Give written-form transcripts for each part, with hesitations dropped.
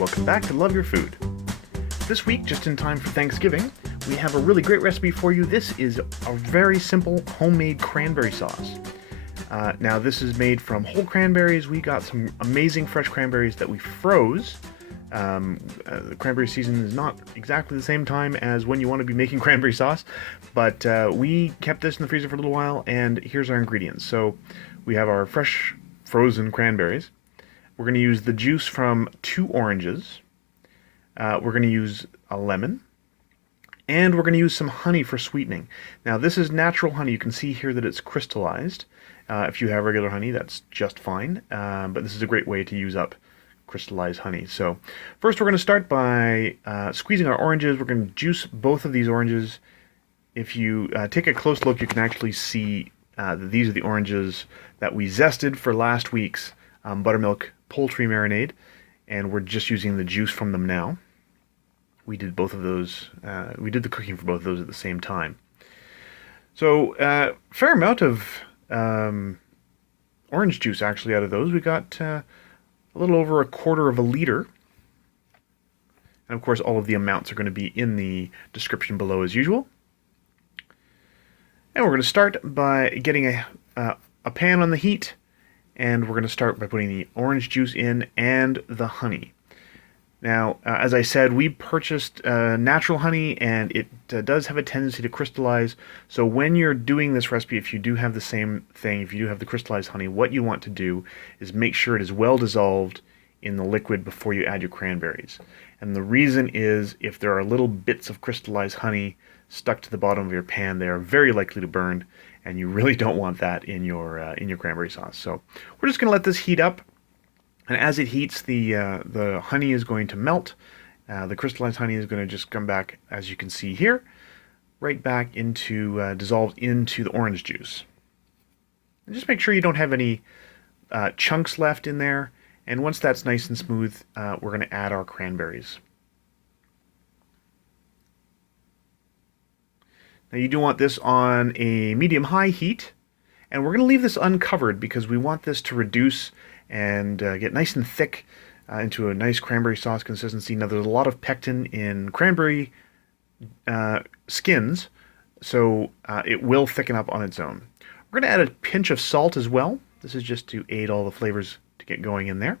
welcome back to Love Your Food. This week, just in time for Thanksgiving, we have a really great recipe for you. This is a very simple homemade cranberry sauce. Now this is made from whole cranberries. We got some amazing fresh cranberries that we froze. The cranberry season is not exactly the same time as when you want to be making cranberry sauce, but we kept this in the freezer for a little while, and here's our ingredients. So we have our fresh frozen cranberries. We're going to use the juice from 2 oranges. We're going to use a lemon. And we're going to use some honey for sweetening. Now this is natural honey. You can see here that it's crystallized. If you have regular honey, that's just fine. But this is a great way to use up crystallized honey. So first we're going to start by squeezing our oranges. We're going to juice both of these oranges. If you take a close look, you can actually see that these are the oranges that we zested for last week's buttermilk poultry marinade, and we're just using the juice from them now. We did both of those, we did the cooking for both of those at the same time. So fair amount of orange juice actually out of those. We got a little over 1/4 liter. And of course all of the amounts are going to be in the description below as usual. And we're going to start by getting a pan on the heat, and we're going to start by putting the orange juice in and the honey. Now, as I said, we purchased natural honey, and it does have a tendency to crystallize. So when you're doing this recipe, if you do have the same thing, if you do have the crystallized honey, what you want to do is make sure it is well dissolved in the liquid before you add your cranberries. And the reason is, if there are little bits of crystallized honey stuck to the bottom of your pan, they are very likely to burn, and you really don't want that in your cranberry sauce. So we're just going to let this heat up. And as it heats, the honey is going to melt. The crystallized honey is going to just come back, as you can see here, right back into, dissolved into the orange juice. And just make sure you don't have any chunks left in there. And once that's nice and smooth, we're going to add our cranberries. Now you do want this on a medium-high heat. And we're going to leave this uncovered because we want this to reduce and get nice and thick into a nice cranberry sauce consistency. Now there's a lot of pectin in cranberry skins, so it will thicken up on its own. We're going to add a pinch of salt as well. This is just to aid all the flavors to get going in there.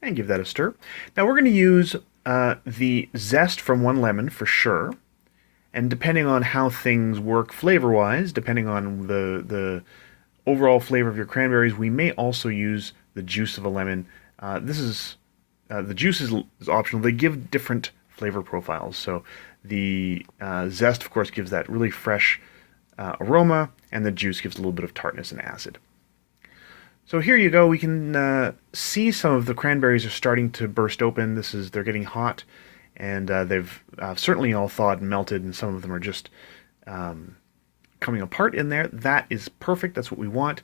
And give that a stir. Now we're going to use the zest from 1 lemon for sure. And depending on how things work flavor-wise, depending on the overall flavor of your cranberries, we may also use the juice of a lemon. The juice is optional. They give different flavor profiles. So the zest, of course, gives that really fresh aroma, and the juice gives a little bit of tartness and acid. So here you go. We can see some of the cranberries are starting to burst open. They're getting hot. And they've certainly all thawed and melted, and some of them are just coming apart in there. That is perfect. That's what we want.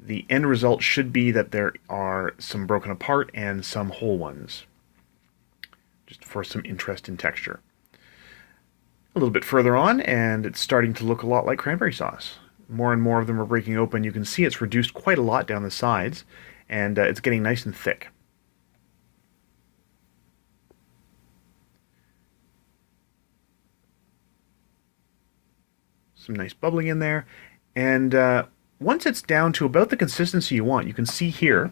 The end result should be that there are some broken apart and some whole ones, just for some interest in texture. A little bit further on, and it's starting to look a lot like cranberry sauce. More and more of them are breaking open. You can see it's reduced quite a lot down the sides, and it's getting nice and thick. Some nice bubbling in there, and once it's down to about the consistency you want, you can see here,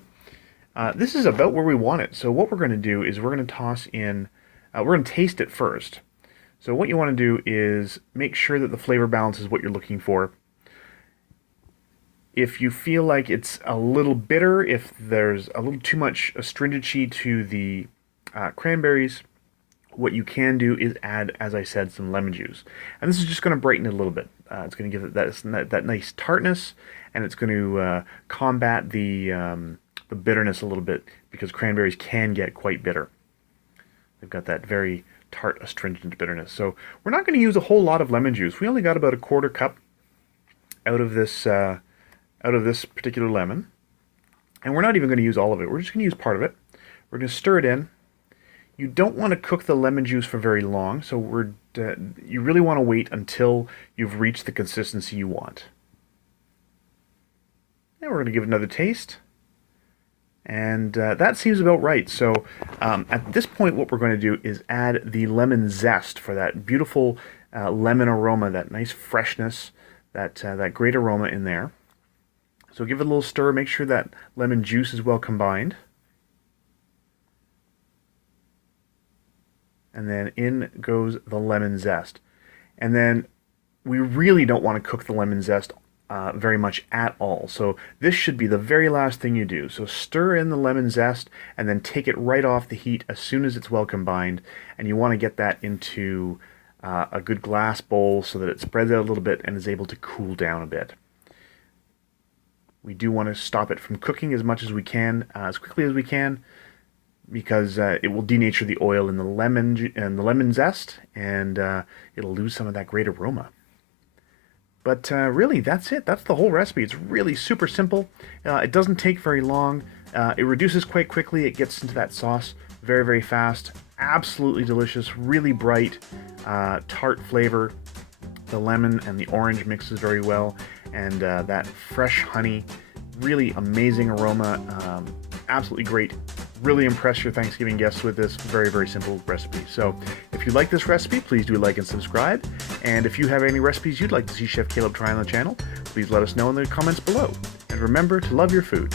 this is about where we want it. So what we're going to do is we're going to toss in, we're going to taste it first. So what you want to do is make sure that the flavor balance is what you're looking for. If you feel like it's a little bitter, if there's a little too much astringency to the cranberries, what you can do is add, as I said, some lemon juice. And this is just going to brighten it a little bit. It's going to give it that nice tartness, and it's going to combat the bitterness a little bit, because cranberries can get quite bitter. They've got that very tart, astringent bitterness. So we're not going to use a whole lot of lemon juice. We only got about 1/4 cup out of this particular lemon. And we're not even going to use all of it. We're just going to use part of it. We're going to stir it in. You don't want to cook the lemon juice for very long, so you really want to wait until you've reached the consistency you want. And we're going to give it another taste. And that seems about right. So at this point, what we're going to do is add the lemon zest for that beautiful lemon aroma, that nice freshness, that great aroma in there. So give it a little stir, make sure that lemon juice is well combined. And then in goes the lemon zest. And then we really don't want to cook the lemon zest very much at all. So this should be the very last thing you do. So stir in the lemon zest and then take it right off the heat as soon as it's well combined. And you want to get that into a good glass bowl so that it spreads out a little bit and is able to cool down a bit. We do want to stop it from cooking as much as we can, as quickly as we can, because it will denature the oil in the lemon zest, and it'll lose some of that great aroma. But really, that's it. That's the whole recipe. It's really super simple. It doesn't take very long. It reduces quite quickly. It gets into that sauce very, very fast. Absolutely delicious. Really bright, tart flavor. The lemon and the orange mixes very well. And that fresh honey. Really amazing aroma. Absolutely great. Really impress your Thanksgiving guests with this very, very simple recipe. So if you like this recipe, please do like and subscribe. And if you have any recipes you'd like to see Chef Caleb try on the channel, please let us know in the comments below. And remember to love your food.